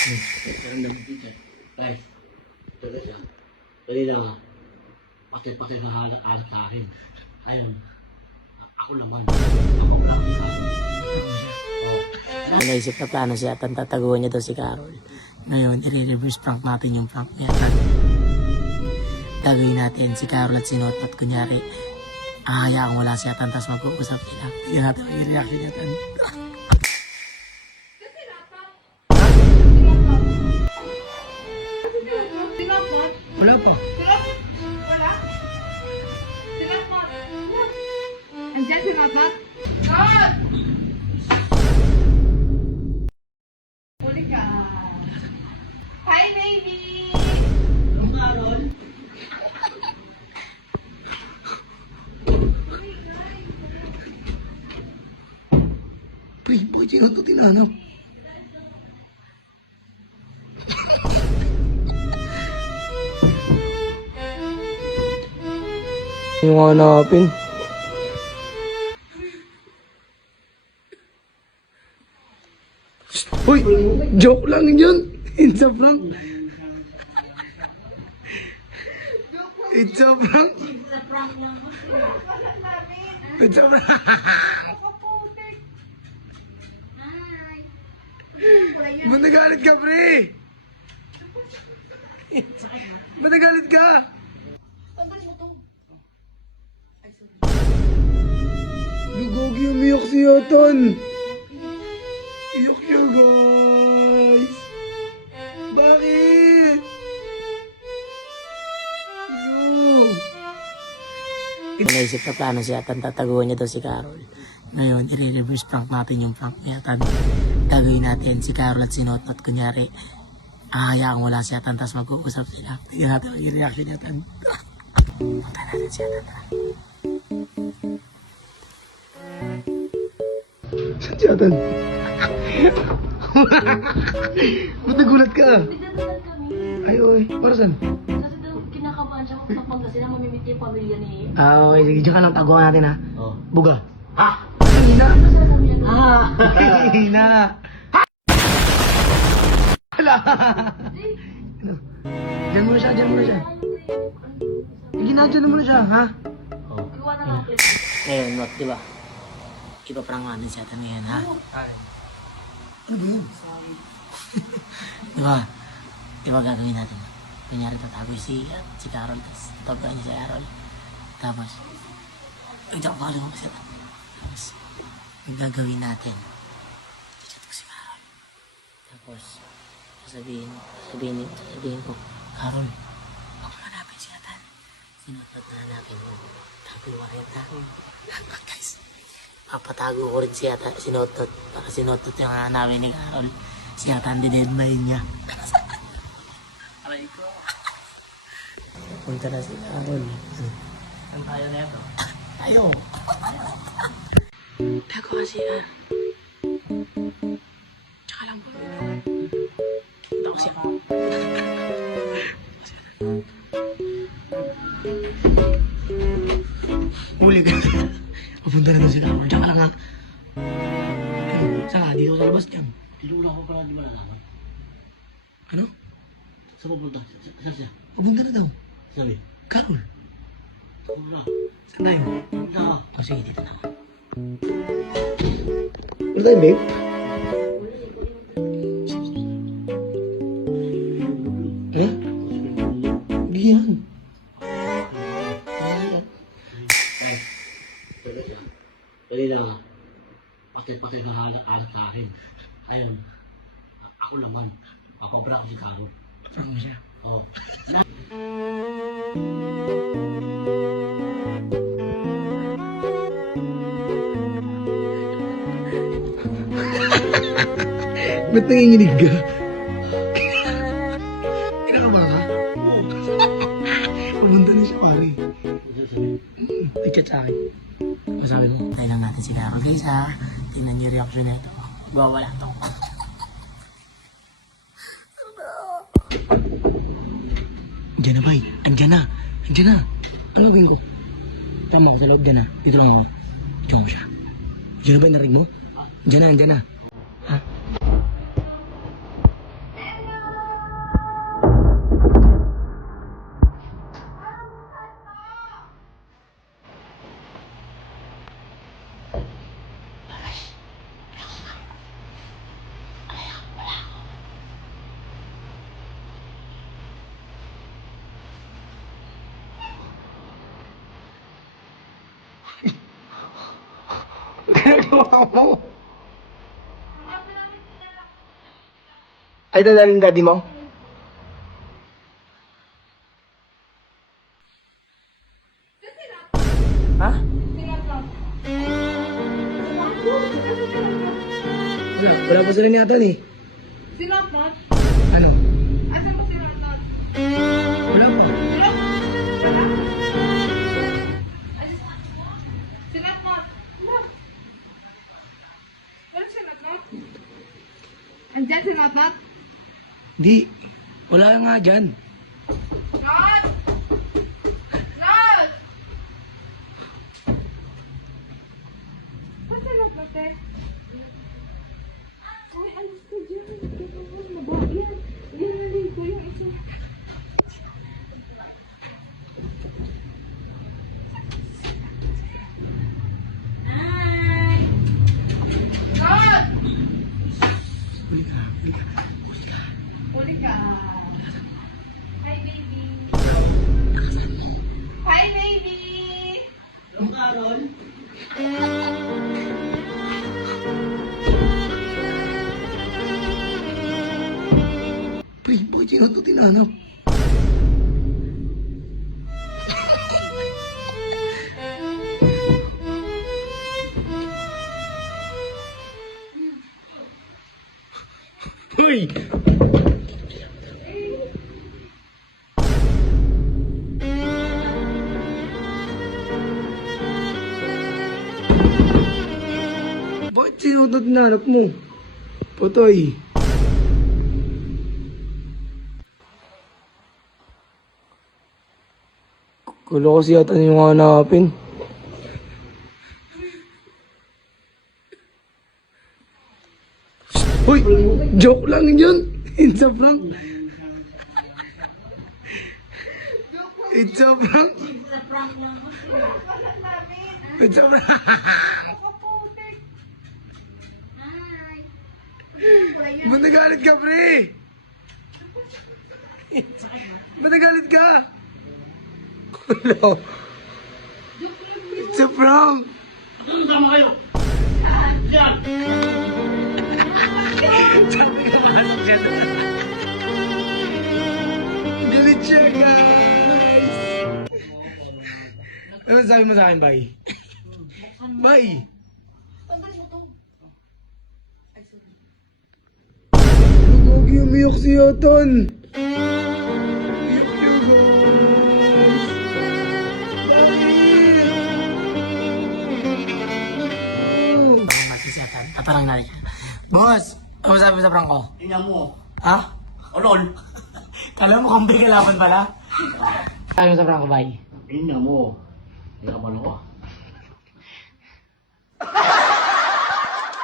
Parang naman dito. Guys, talaga siya. Kanina nga, pati na halat-halat sa akin. Ayun, ako naman. Ako lang siya. Naisip na plano siya at tataguan niya daw si Carol. Ngayon, i-reverse prank natin yung prank niya. Gagawin natin si Carol at si Notot. Kunyari, hayaan wala siya tan, tapos mag-uusap sila. Tignan natin ang reaction niya tan. Wala pa. Wala? Sinapat. Andiyan sinapat? God! Huli ka. Hi, baby! Ang Carol. Pre, bakit sino ito tinanap? Yung hanapin. Uy, joke lang yun. It's a prank. It's a prank. It's a prank. Ba't nagalit ka, pre? Ba't nagalit ka? Lugogi, umiyak si Yoton. Iyak siya, guys. Bakit? Naisip na plano siya at tataguan niya daw si Carol. Ngayon, i-reverse prank natin yung prank niya tan. Gagawin natin si Carol at si Notot. Kunyari, hayaan wala siya tan, tapos mag-uusap sila. Tignan natin ang reaction niya tan. Punta natin siya tan. Saan siya, Tan? Ba't nagulat ka? Pinadadal kami. Ay, uy. Para saan? Kasi daw kinakabahan siya kung kapag kasi na mamimit yung pamilya ni... Ah, okay. Sige, diyan ka lang. Taguan natin, ha? Oh. Buga. Ha? Hina. Masasabi niya na. Hina. Hala. Ano? Diyan muna siya, diyan muna siya. Sige na, diyan muna siya, ha? Oh. Iwan na natin. Ngayon, Not, di ba? Ipaprank natin siya tan ngayon, ha? Ay. Ano ba yun? Di ba? Di ba gagawin natin? Kunyari tatago si Carol, tapos tatagoan niya si Carol. Tapos, diyan ko alam siya. Tapos, ang gagawin natin, i-chat ko si Carol. Tapos, sabihin ko, Carol, huwag mo hanapin si Atan. Sinutot na hanapin mo. Tago mo rin tayo. Guys, papatago ko rin si Atan, sinutot. Baka sinutot yung hanapin ni Carol. Si Atan, dinedmine niya. Aray ko. Punta na si Carol. Saan tayo na ito? Tayo! Tago kasi tsaka lang po. Punta ko siya. Muli ka. Papunta na doon si Carol. Diyan ka lang, ha? Ano? Saan ka? Dito sa labas diyan. Tinulong ko pala di malalaman. Ano? Saan pupunta? Saan siya? Papunta na daw. Sabi. Carol. Pupunta. Saan tayo? Pupunta ka. O sige, dito na. Wala tayo, babe? Ha? Hindi yan. Guys, talaga siya. Kanina nga, pati na halat-halat sa akin. Ayun, ako naman. Pakobra ako si Carol. Prank mo siya. Oh. Ba't nanginginig ka? Kinakaba ka? Oo. Pumunta na siya, pare. Sabi. Nag-chat sa akin. Masabi mo? Tayo lang natin si Carol, guys, ha? Tingnan niyo yung reaction na ito. Bawala ito. Andiyan na, bay. Andiyan na. Andiyan na. Ano gawin ko? Tama ko sa loob dyan, ha? Dito lang ako. Diyan mo siya. Andiyan na ba, narinig mo? Andiyan na, andiyan na. Ha? ginagawa mo? Ay, dadalhin daddy mo? Ha? Wala pa sila ni Atan eh. Si Notnot? Ano? Asan ba si Notnot? Wala pa. Wala? Wala? Si Notnot? Wala. Wala si Notnot? Andyan si Notnot? Di. Wala nga dyan. Not! Not! Ba't si Notnot eh? Uy, alis ka dyan. Yan. Yan naligo yung isa. Hi! God! Huli ka. Hi, baby. Hi, baby. Yung Carol, Pre, bakit sino ito tinanap? Hoy! Bakit sino ito tinanap mo? Putoy. Kala ko siya yung hanapin. Uy! Joke lang yun! It's a prank! It's a prank! It's a prank! Ba't nagalit ka, pre? Ba't nagalit ka? Hello? It's a prank! ano sama kayo? Yan! Sabi ko masok siya doon. Galit siya, guys! Ano sabi mo sa akin, Bay? Bay! Nagagi umiyak si Yoton! Umiyak siya, guys! Bakit? Taparang na siya. Boss! Ano sabi mo sa prank ko? Tingnan mo. Ha? Olol. Kala mo kung bigalaban pala? Sabi mo sa prank ko, Bay? Tingnan mo. Hindi ka ba ako?